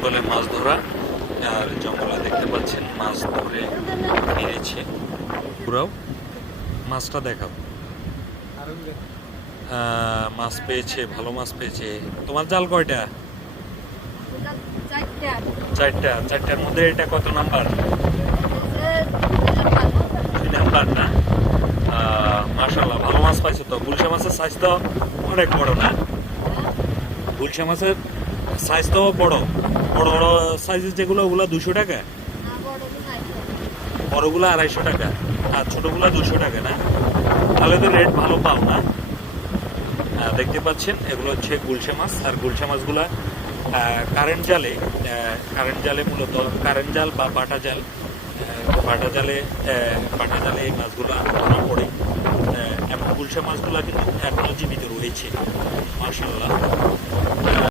জঙ্গলে মাছ ধরা। আর জঙ্গলে দেখতে পাচ্ছেন মাছ ধরে নিয়েছে। পুরাও মাছটা দেখাও। মাছ পেয়েছে, ভালো মাছ পেয়েছে। তোমার জাল কয়টা? চারটা। চারটার মধ্যে এটা কত নাম্বার? 2 নাম্বার না? মাশাআল্লাহ, ভালো মাছ পাইছো তো। গুলশা মাছের সাইজ তো অনেক বড় না? গুলশা মাছের সাইজ তো বড় বড় বড় সাইজের যেগুলো, ওগুলো 200 টাকা, বড়গুলো 250 টাকা, আর ছোটগুলো 200 টাকা না? তাহলে তো রেট ভালো পাও না? দেখতে পাচ্ছেন এগুলো হচ্ছে গুলশা মাছ। আর গুলশা মাছগুলা কারেন্ট জালে মূলত কারেন্ট জাল বা বাটা জাল, বাটা জালে এই মাছগুলো ধরা পড়ে। এমন গুলশা মাছগুলো কিন্তু এখনো জীবিত রয়েছে, মাশাআল্লাহ।